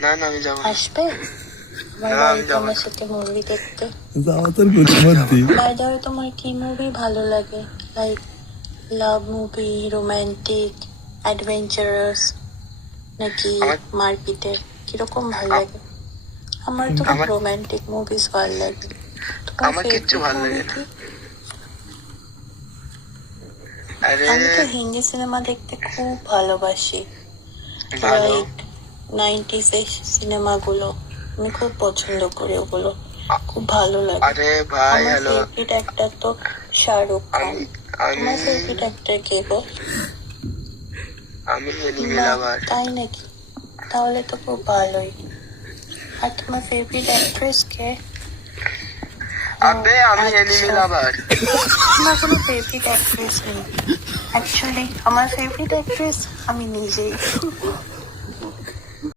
না না আমি যাবো। আসবে আমার না, আমি বাড়িতে যাবো আমার না। সাথে মুভি দেখতে? যাওয়া তোর গতিমধ্যে বাই দ্য ওয়ে, তোমার কি মুভি ভালো লাগে? Like love movie, romantic, adventurous, নাকি আমার মারপিটের? কিরকম ভালো আ- লাগে? আমার তো খুব আমার রোমান্টিক মুভিস ভালো লাগে। তোমার আমার কিচ্ছু ফেভারিট ভালো মুভি লাগে না। কি? আরে আমি তো হিন্দি সিনেমা দেখতে খুব ভালোবাসি। ভালো। লাইক 90s এর সিনেমাগুলো আমি খুব পছন্দ করি, ওগুলো আ- খুব ভালো লাগে। আরে ভাই আমার হ্যালো। ফেভারিট অ্যাক্টর তো শাহরুখ খান। আমি আমি তোমার ফেভারিট অ্যাক্টর কে গো? আমি এনিমি না, লাভার। তাই নাকি? তাহলে তো খুব ভালোই। আর তোমার ফেভারিট অ্যাক্ট্রেস কে? আবে আমি এনিমি আচ্ছা, লাভার। আমার কোনো ফেভারিট অ্যাক্ট্রেস নেই। অ্যাকচুয়ালি আমার ফেভারিট অ্যাক্ট্রেস আমি নিজেই।